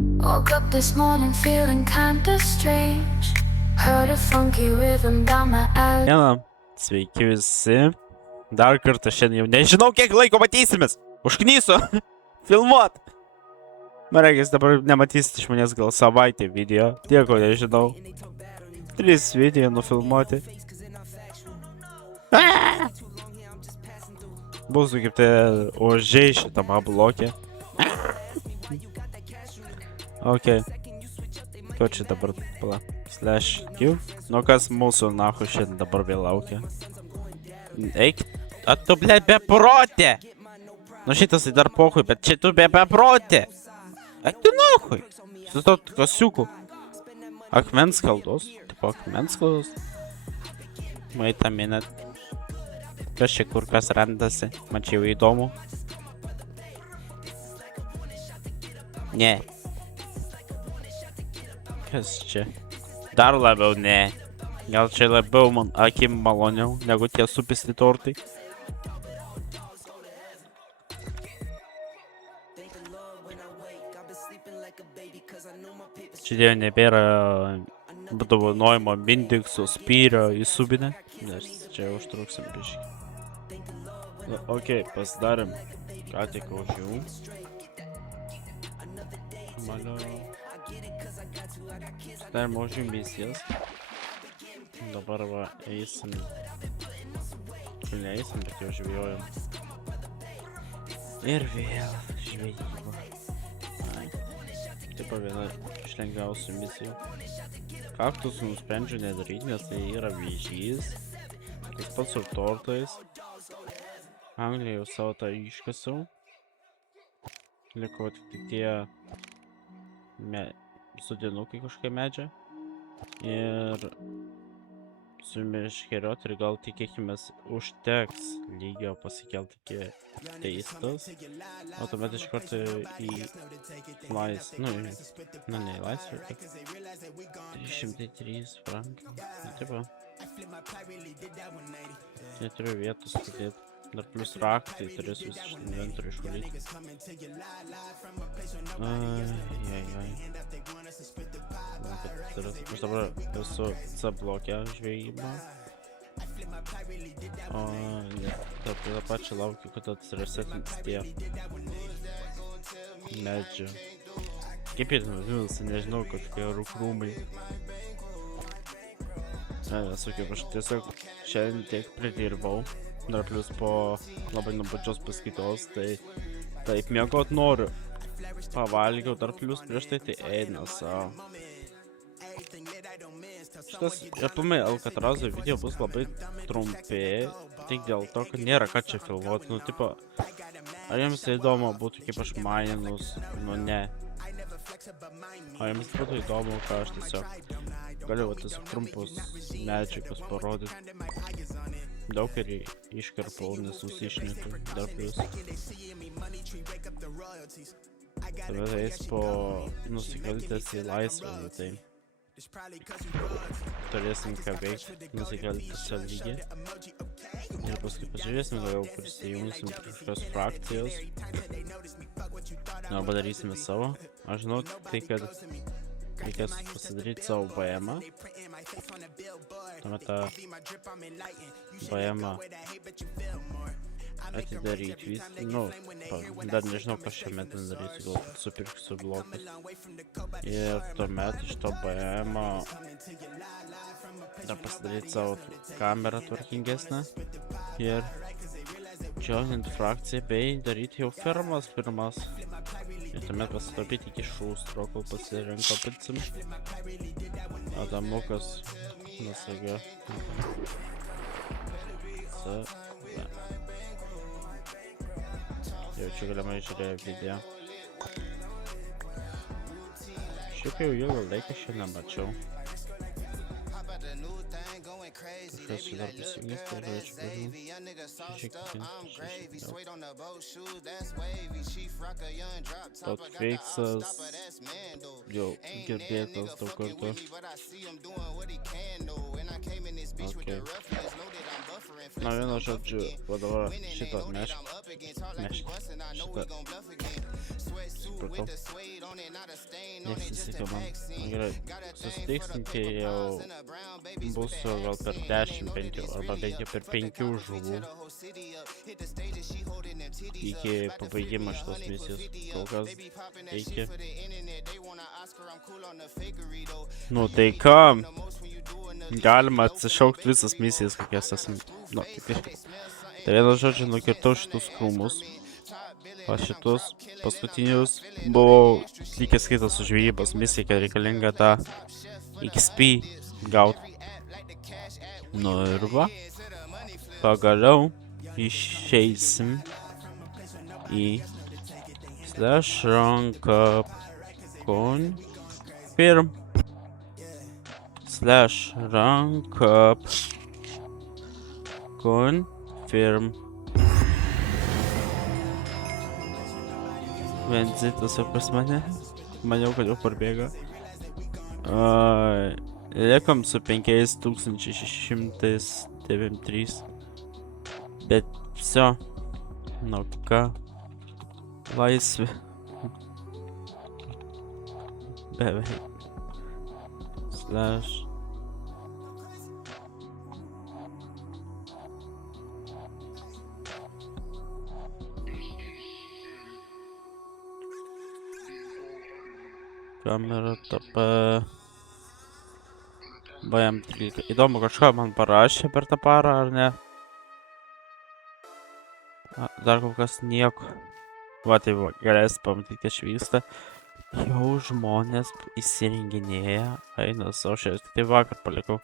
Woke up this morning feeling kinda strange. Heard a funky rhythm down my alley. Diena, sveiki visi. Dar kartą šiandien jau nežinau, kiek laiko matysimės. Užknysiu. Filmuot. Man reikės dabar nematysit iš manęs gal savaitę video. Tieko nežinau. 3 video nufilmuoti. Bus kaip tai ožiai šitame blokė. Ok. Ko čia dabar pala? Slash Q. Nu kas mūsų nahu šiandien dabar vėl laukia? Eik. A tu ble beprotė! Nu šitas tai dar pohui, bet čia tu beprotė! Eik tu nahui! Su to kasiuku. Akmens kaldos. Tipo akmens kaldos. Wait a minute. Kas čia kur kas randasi? Man čia jau įdomu. Ne. Kas čia? Dar labiau ne. Gal čia labiau man akim maloniau negu tie supisti tortai. Čia dėl nebėra apdovanojimo Mindikso spyrio į subinę, nes čia užtruksim biškį. Ok, pasidarėm ką tik ožių. Pasidarėm ožių misijas. Dabar va eisim. Čia neeisim, bet jau žvejojam. Ir vėl žvejyba. Taip viena iš lengviausių misijų. Kaktusų nusprendžiu nedaryti, nes tai yra vėžys. Tas pats su tortais. Angliją jau savo tą iškasiau. Liko tik tie sodinukai kažkokie medžiai. Ir sumeškeriot ir gal tikėkimės užteks lygio pasikelt iki teistas. O tuomet iš karto į laisvę. Nu ne į laisvę, tik 303 frankai. Tipo. Neturiu vietos sudėti. Dar plus raktai turėsiu visą šitą inventorių išvalyti. Ai. Aš dabar esu C bloke žvejyba. O ne, tada pačią laukiu, kad atsiresetins tie medžiai. Kaip jie vadinasi, nežinau, kažkokie rūkrūmai. Nesakiau, aš tiesiog šiandien tiek pridirbau. Dar plus po labai nuobodžios paskaitos, tai taip miegot noriu. Pavalgiau, dar plus prieš tai eina savo. Šitas aplamai Alcatrazo video bus labai trumpi, tik dėl to, kad nėra ką čia filmuoti. Nu, tipo, ar jums įdomu būtų kaip aš maininus? Nu, ne. O jums būtų įdomu, ką aš tiesiog galiu tiesiog trumpus medžiagus parodyti. Daug ir iškarpau, nes nusišneku, dar plus. Tada eis po nusikaltęs į laisvę, tai turėsim ką veikti nusikaltęsio lygį. Ir paskui pažiūrėsim, gal jau prisijungsim kažkokios frakcijos. Arba darysime savo. Aš žinau tai, kad reikės pasidaryti savo BM-ą. Tuomet tą BM-ą atidaryti vis. Nu, dar nežinau, kas šiame ten darysiu, galbūt supirksiu blokus. Ir tuomet iš to BM-o dar pasidaryti savo kamerą tvarkingesnę. Ir joinint frakciją bei daryti jau firmas. Ir tuomet pasitaupyti iki šūstro, kol pasirinko pilsim. Adamukas nusaga. Jau čia galima žiūrėjo video. Šiaip jau ilgą laiką šiandien mačiau. Kažkas čia dar prisijungęs, tai galėčiau pažiūrėti. Totfixas jau girdėtas daug kartų. Okay. Na vienu žodžiu, vadovauja šito meškį. Šitą. Supratau. Nesisekė man. Na gerai, susitiksim, kai jau būsiu gal per 10 bent jau, arba bent jau per 5 žuvų. Iki pabaigimo šitos misijos. Kol kas iki. Nu tai ką? Galima atsišaukti visas misijas, kokias esam. Nu, tikrai. Tai vienu žodžiu, nukirtau šitus krūmus. O šitus paskutinius buvau likęs kitas su žvejybos misija, kad reikalinga tą XP gaut. Nu ir va. Pagaliau išeisim į /rankap confirm /rankap confirm. Venzitas jau pas mane. Maniau, kad jau parbėga. Liekam su 5693. Bet viso. Nu ką. Laisvė. Beveik. / Kamera tapa BM13. Įdomu, kažką man parašė per tą parą, ar ne? Dar kol kas nieko. Va, tai va, galės pamatyti, kas vyksta. Jau žmonės įsirenginėja. Eina savo šiais. Tai vakar palikau.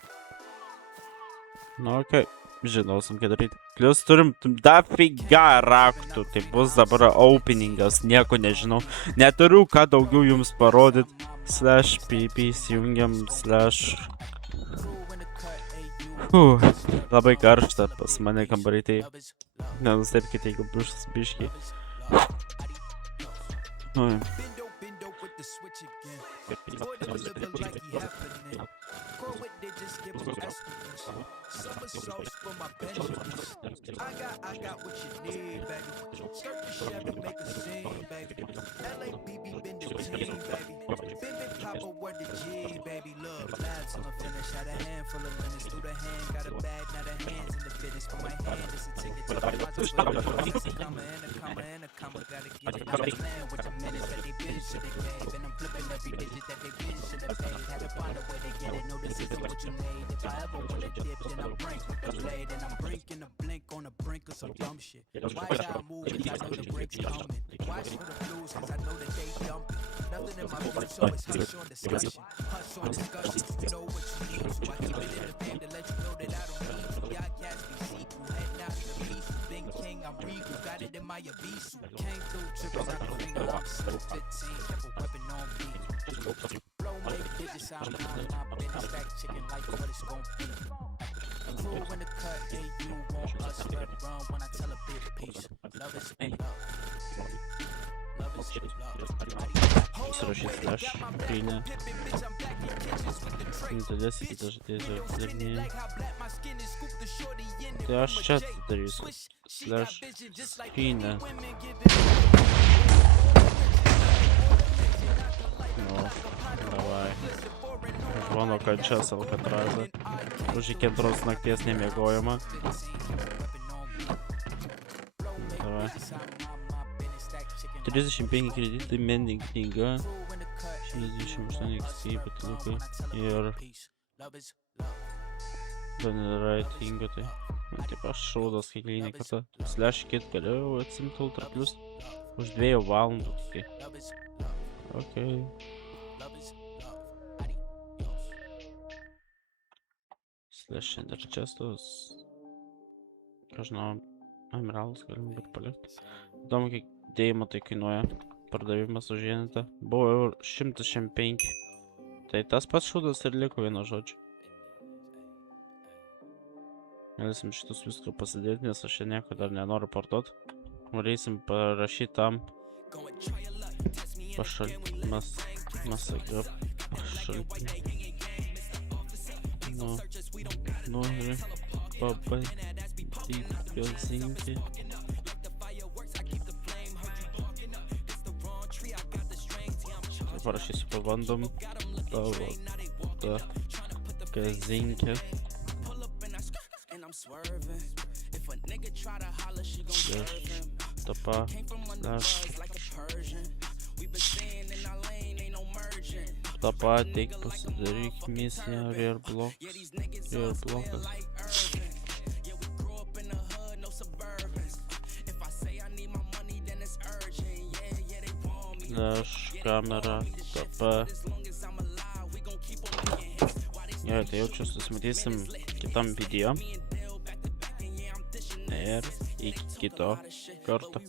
Nu, okei. Žinosim, ką daryti. Plius turim dafiga raktų. Tai bus dabar openingas. Nieko nežinau. Neturiu ką daugiau jums parodyt. /pp įsijungiam / Labai karšta pas mane kambarį, tai nenustebkite, jeigu bus biškį. Срочно флеш, пиня. Интерес, и даже тези древни. Ты аж чат даришь. Слэш, пиня. Ну, давай. Žmono kančias Alcatrazą. Už iki antros nakties nemiegojama. Давай. 35 kreditai, mending knyga. 128 XP patilukai. Ir... Doneratingo tai. Taip aš šaudas kiekvieną kartą. /kit galėjau atsimti Ultra Plus. Už 2 valandų. Okei. /ender chestos. Ką žinau, emeraldas galim būti palikti. Įdomu, kiek dėjimo tai kainuoja. Pardavimas už vienetą. Buvo 105. Tai tas pats šūdas ir liko vieno žodžio. Galėsim šitus viską pasidėti, nes aš čia nieko dar nenoriu parduoti. Norėsim parašyti tam pašaltimas. Masaga pašaltimas. Nu, ir pabai. Ти козинки. Зараз щось по бандам. Та вот. Та козинки. Топа. Наш. Топа, тик, посадерик, миссия, реарблок. Реарблок. Наш, камера, топа. Я участвую с Матисом, китам видео. R и кито. Карта.